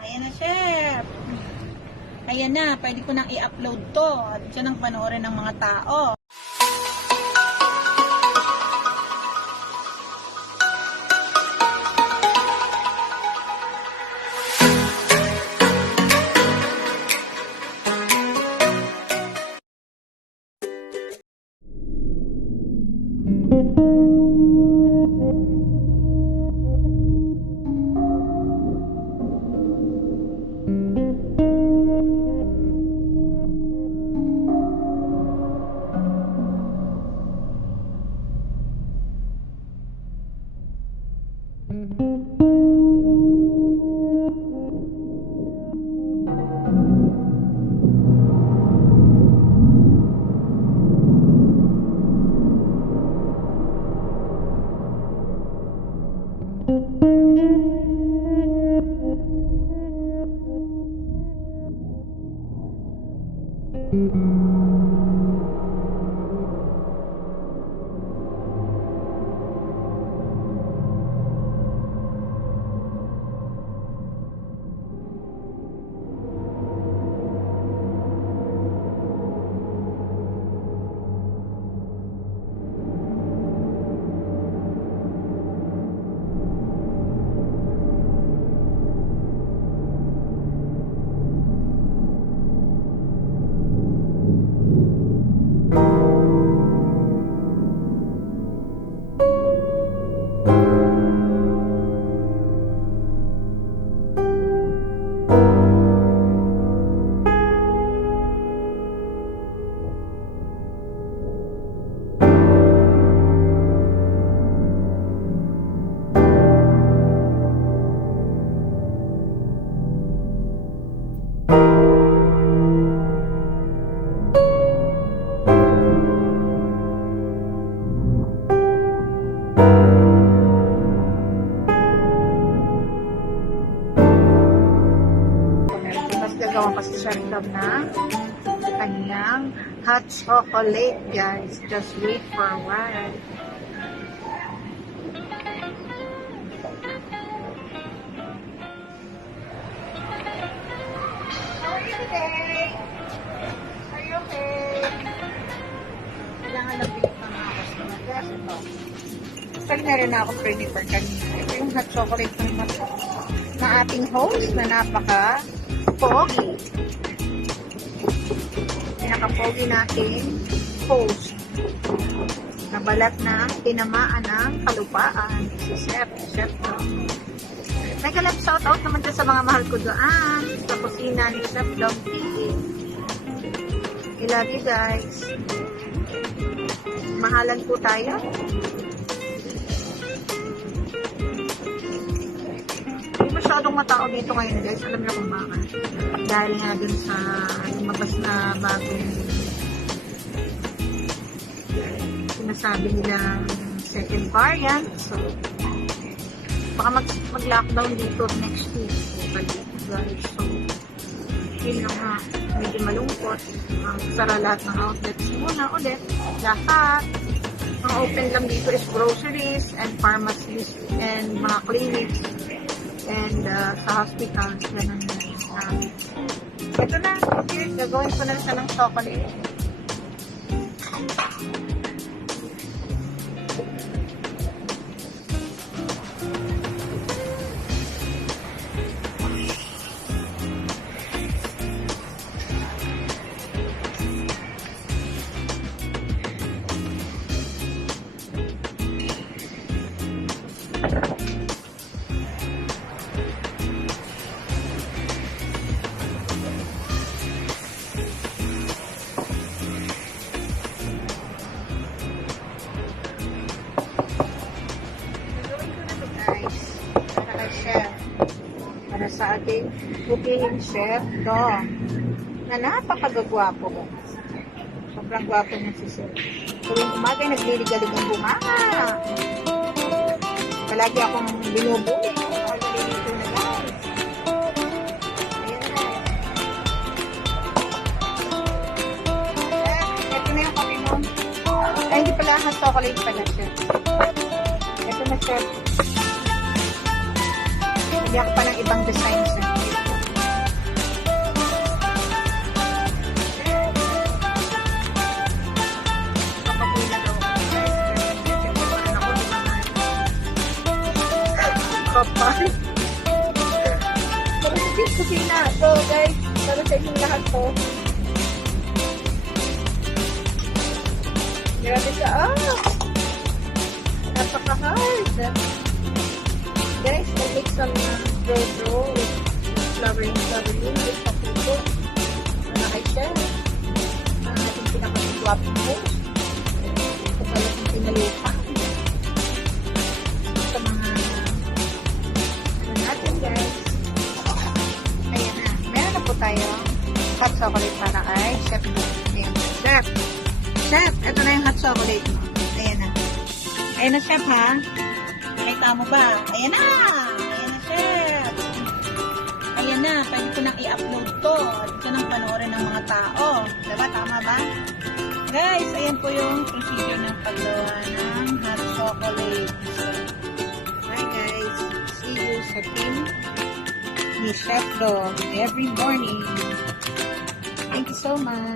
Ayan na, chef. Ayan na, pwede ko nang i-upload to. At ito nang panoorin ng mga tao. Gagawa kasi siya na kanyang hot chocolate, guys. Just wait for a while. Are you okay? Are you okay? Kailangan lang bilit ng mga customer. Guys, ito. Pag na rin ako prefer kanina. Ito yung hot chocolate na ating host na napaka-pogi. Pinaka-pogi natin host. Nabalat na tinamaan ng kalupaan. Si Chef. Chef to. May kalap shoutout naman dyan sa mga mahal ko doon. Sa kusina ni Chef Dumpy. I love you guys. Mahalan po tayo. Masyadong matao dito ngayon, guys. Alam niyo kung bakit. Dahil nga dun sa lumabas na bagong sinasabi nilang second variant. So, baka mag-lockdown dito next week. Guys. So, yun lang nga. Medyo malungkot. Sara lahat ng outlets muna ulit. Lahat. Ang open lang dito is groceries and pharmacies and mga clinics. And sa hospital, ganun na. Ito na, gagawin ko na siya ng chocolate. Sa ating cooking chef to na napakagagwapo mo. Sobrang gwapo niya si Chef. Tuwing umaga nagliligalig ng bunganga. Palagi akong binubuli. Nalilito na guys. Ayan na. Chef, ito na yung kape mo. Ay, hindi pala hot chocolate pala, Chef. Ito na, Chef. Hindi ako pa ng ibang designs. kusina. So, guys, para sa inyong lahat to. Grabe siya. Napaka-hard. Guys, I make some dough with flowering with paputo. Nakay siya. Ang ating pinaka-swap mo. Ito pala yung pinalupa. Sa mga natin, guys. Ayan na. Meron na po tayo hot chocolate para kay Chef. Ayan. Chef, ito na yung hot chocolate mo. Ayan na. Ayan na, Chef, ha? Nakita mo ba? Ayan na! Ayan na, Chef! Ayan na, pwede ko nang i-upload to. At ito nang panoorin ng mga tao. Diba? Tama ba? Guys, ayan po yung procedure ng paggawa ng hot chocolate. So, bye guys. See you sa team ni Chef Do every morning. Thank you so much.